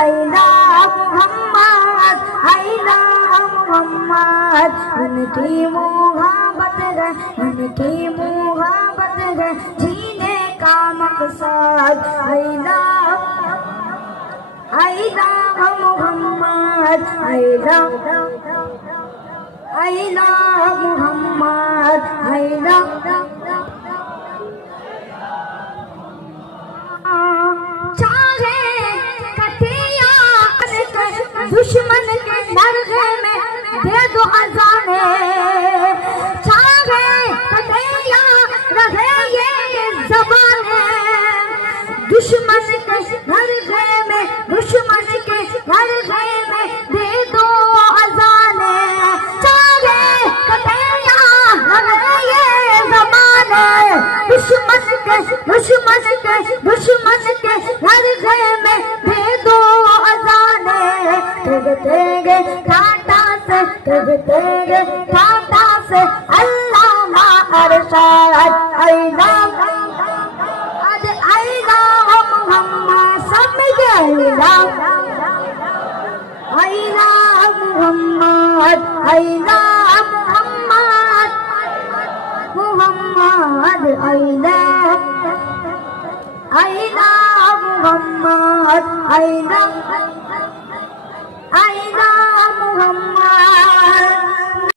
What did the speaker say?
आइला मोहम्मद आइला मोहम्मद उनकी मोहब्बत है उनकी मोहब्बत है जीने का मकसद आइला आइला मोहम्मद आइला आइला मोहम्मद आइला चाहे कटे या दुश्मन के दरगे में दे दो अज़ाने चाहे कटे या रहे ये ज़बाने दुश्मन के दरगे में दुश्मन के दरगे में दे दो अज़ाने चाहे कटे या रहे ये ज़बाने दुश्मन के दरगे में दे दो अज़ाने तेरे कांटा से अल्लामा अरशद आइला आइला मोहम्मद सब आइला आइला मोहम्मद आइला मोहम्मद मोहम्मद आइला आइला मोहम्मद आइला आइला मोहम्मद